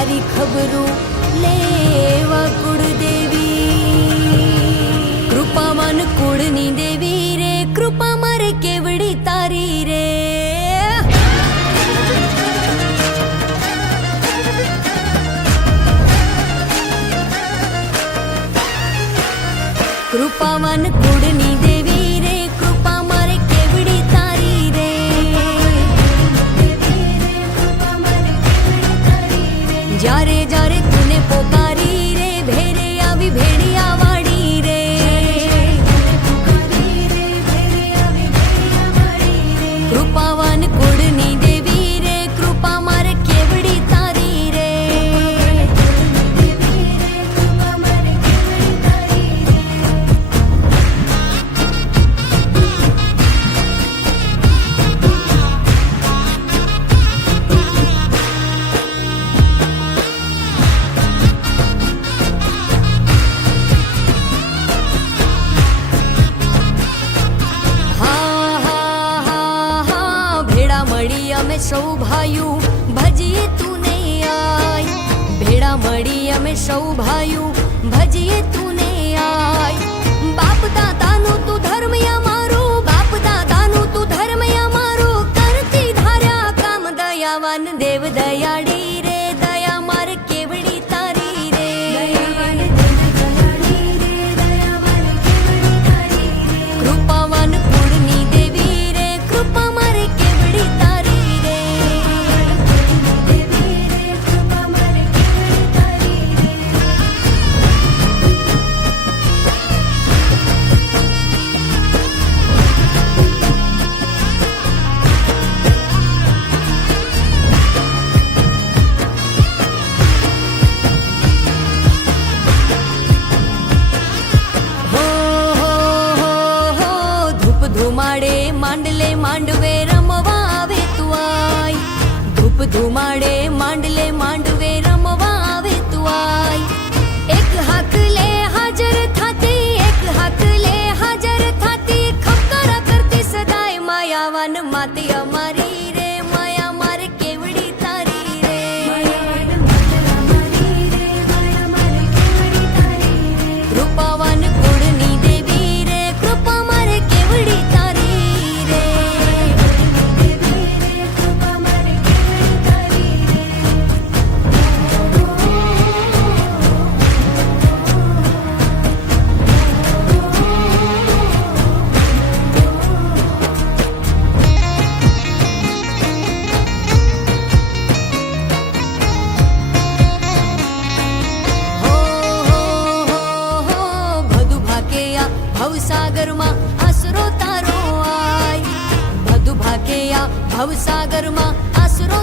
તારી ખબરું લેવા કુળદેવી કૃપાવાન કુળની દેવી રે કૃપા મારે કેવડી તારી રે કૃપાવાન કુળની દેવી રે કૃપા મારે કેવડી તારી રે જ્યારે જ્યારે તુને પોકારી રે ભેરે આવી ભેડિયા વાડી રે કૃપાવાન કુળની દેવી રે કૃપા મારે કેવડી તારી રે અમે સૌ ભાઈઓ ભજીએ તું નહીં આય ભેળા મળી અમે સૌ ભાઈઓ ભજીએ તું નહીં આય બાપ દાદાનું તું ધર્મ અમારું બાપ દાદાનું તું ધર્મ અમારું કરતી ધાર્યા કામ દયાવાન દેવ દયાળી રે દયા માર કેવડી તારી રે કૃપાવાન કુળની દેવી રે કૃપા મારે કેવડી તારી ધુમાડે માંડલે માંડવે રમવા આવે તું આય ધૂપ ધુમાડે માંડલે માંડવે રમવા આવે તું આય એક હાક લે હાજર થાતી એક હાક લે હાજર થાતી ખપકરા કરતી સદાય માયાવાન માતી અમારી રે માયા મારે કેવડી તારી રે કૃપાવાન કુળની દેવી રે કૃપા મારે કેવડી ભવસાગરમાં આસરો તારો આય બધું ભાગ્યા ભવસાગરમાં આસરો